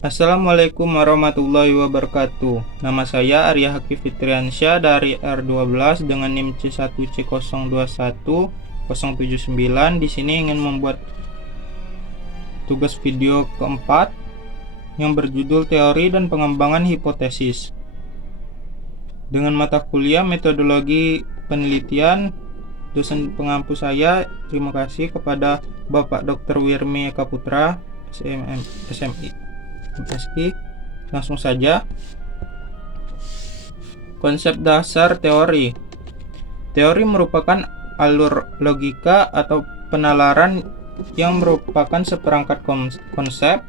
Assalamualaikum warahmatullahi wabarakatuh. Nama saya Arya Haki Fitriansyah dari R12 dengan NIM C1C021079. Di sini ingin membuat tugas video keempat yang berjudul Teori dan Pengembangan Hipotesis. Dengan mata kuliah Metodologi Penelitian, dosen pengampu saya, terima kasih kepada Bapak Dr. Wirmi Eka Putra, SMI. Langsung saja. Konsep dasar teori. Teori merupakan alur logika atau penalaran yang merupakan seperangkat konsep,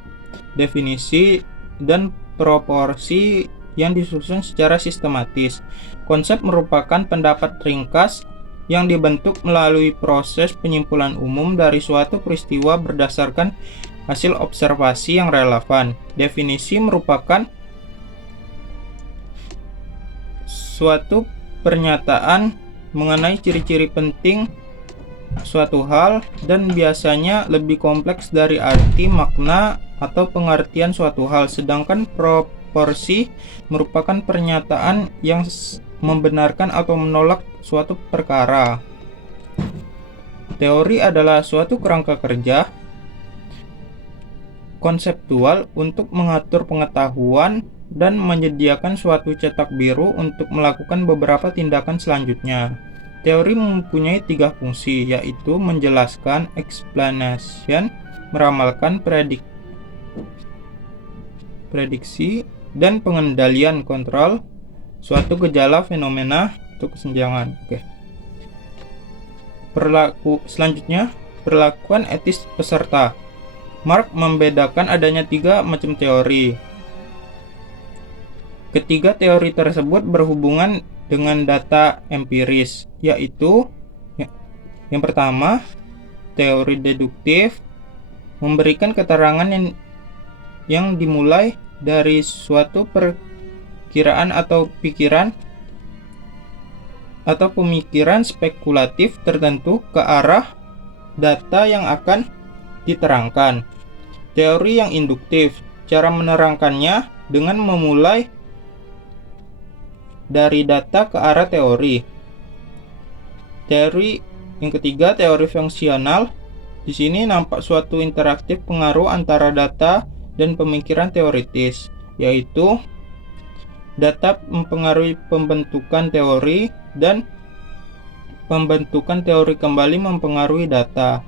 definisi, dan proporsi yang disusun secara sistematis. Konsep merupakan pendapat ringkas yang dibentuk melalui proses penyimpulan umum dari suatu peristiwa berdasarkan hasil observasi yang relevan. Definisi merupakan suatu pernyataan mengenai ciri-ciri penting suatu hal dan biasanya lebih kompleks dari arti, makna, atau pengertian suatu hal. Sedangkan proporsi merupakan pernyataan yang membenarkan atau menolak suatu perkara. Teori adalah suatu kerangka kerja konseptual untuk mengatur pengetahuan dan menyediakan suatu cetak biru untuk melakukan beberapa tindakan selanjutnya. Teori mempunyai tiga fungsi, yaitu menjelaskan, explanation, meramalkan, prediksi, dan pengendalian, kontrol suatu gejala, fenomena, atau kesenjangan. Selanjutnya, perlakuan etis peserta. Mark membedakan adanya tiga macam teori. Ketiga teori tersebut berhubungan dengan data empiris, yaitu yang pertama, teori deduktif, memberikan keterangan yang dimulai dari suatu perkiraan atau pikiran atau pemikiran spekulatif tertentu ke arah data yang akan diterangkan. Teori yang induktif, cara menerangkannya dengan memulai dari data ke arah teori. Teori yang ketiga, teori fungsional. Di sini nampak suatu interaktif pengaruh antara data dan pemikiran teoritis, yaitu data mempengaruhi pembentukan teori dan pembentukan teori kembali mempengaruhi data.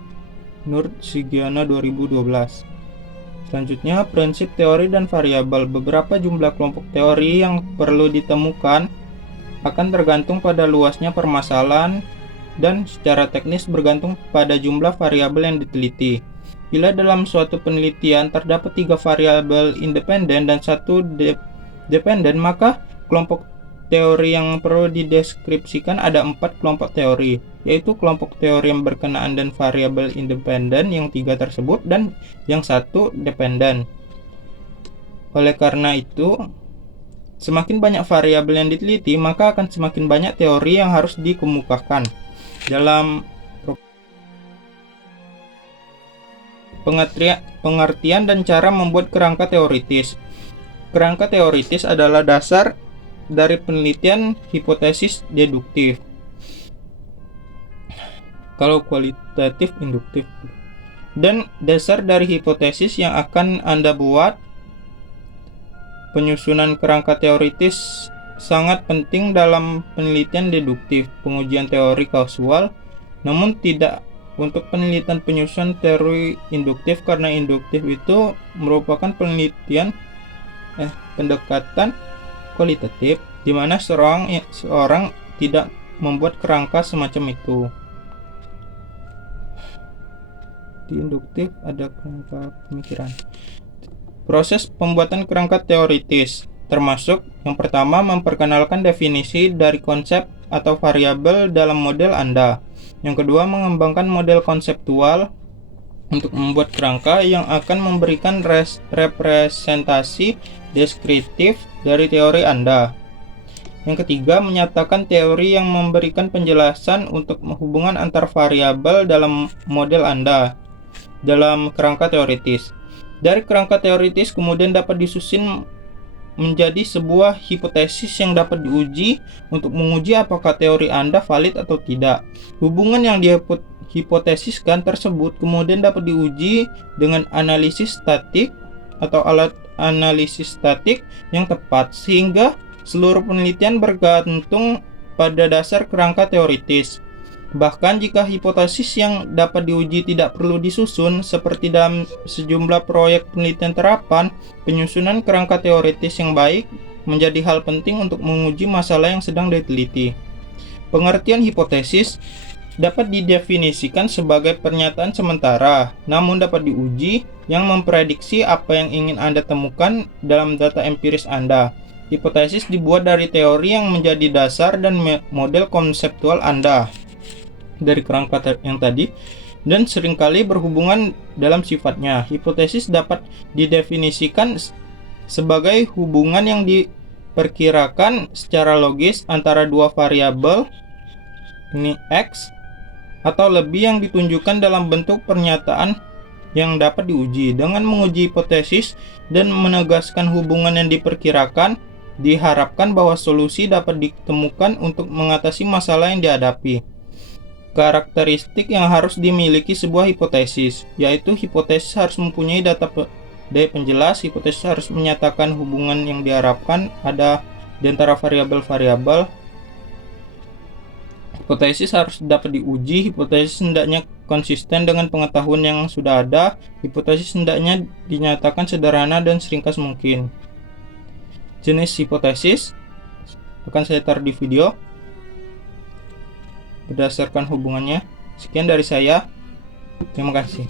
Menurut Sigiana 2012. Selanjutnya, prinsip teori dan variabel. Beberapa jumlah kelompok teori yang perlu ditemukan akan tergantung pada luasnya permasalahan dan secara teknis bergantung pada jumlah variabel yang diteliti. Bila dalam suatu penelitian terdapat 3 variabel independen dan 1 dependen, maka kelompok teori yang perlu dideskripsikan ada 4 kelompok teori, yaitu kelompok teori yang berkenaan dan variabel independen yang 3 tersebut dan yang 1 dependen. Oleh karena itu, semakin banyak variabel yang diteliti, maka akan semakin banyak teori yang harus dikemukakan. Dalam pengertian dan cara membuat kerangka teoritis. Kerangka teoritis adalah dasar dari penelitian hipotesis deduktif. Kalau kualitatif induktif. Dan dasar dari hipotesis yang akan Anda buat. Penyusunan kerangka teoritis sangat penting dalam penelitian deduktif, pengujian teori kausal, namun tidak untuk penelitian penyusunan teori induktif, karena induktif itu merupakan pendekatan kualitatif, di mana seorang tidak membuat kerangka semacam itu. Di induktif ada kerangka pemikiran. Proses pembuatan kerangka teoritis termasuk yang pertama, memperkenalkan definisi dari konsep atau variabel dalam model Anda. Yang kedua, mengembangkan model konseptual untuk membuat kerangka yang akan memberikan representasi deskriptif dari teori Anda. Yang ketiga, menyatakan teori yang memberikan penjelasan untuk hubungan antar variabel dalam model Anda dalam kerangka teoritis. Dari kerangka teoritis kemudian dapat disusun menjadi sebuah hipotesis yang dapat diuji untuk menguji apakah teori Anda valid atau tidak. Hubungan yang dihipotesiskan tersebut kemudian dapat diuji dengan analisis statik atau alat analisis statik yang tepat, sehingga seluruh penelitian bergantung pada dasar kerangka teoritis. Bahkan jika hipotesis yang dapat diuji tidak perlu disusun, seperti dalam sejumlah proyek penelitian terapan, penyusunan kerangka teoritis yang baik menjadi hal penting untuk menguji masalah yang sedang diteliti. Pengertian hipotesis dapat didefinisikan sebagai pernyataan sementara, namun dapat diuji yang memprediksi apa yang ingin Anda temukan dalam data empiris Anda. Hipotesis dibuat dari teori yang menjadi dasar dan model konseptual Anda dari kerangka yang tadi, dan seringkali berhubungan dalam sifatnya. Hipotesis dapat didefinisikan sebagai hubungan yang diperkirakan secara logis antara dua variabel, ini X, atau lebih, yang ditunjukkan dalam bentuk pernyataan yang dapat diuji. Dengan menguji hipotesis dan menegaskan hubungan yang diperkirakan, diharapkan bahwa solusi dapat ditemukan untuk mengatasi masalah yang dihadapi. Karakteristik yang harus dimiliki sebuah hipotesis, yaitu hipotesis harus mempunyai daya penjelas, hipotesis harus menyatakan hubungan yang diharapkan ada di antara variabel-variabel, hipotesis harus dapat diuji, hipotesis hendaknya konsisten dengan pengetahuan yang sudah ada, hipotesis hendaknya dinyatakan sederhana dan seringkas mungkin. Jenis hipotesis akan saya taruh di video berdasarkan hubungannya. Sekian dari saya. Terima kasih.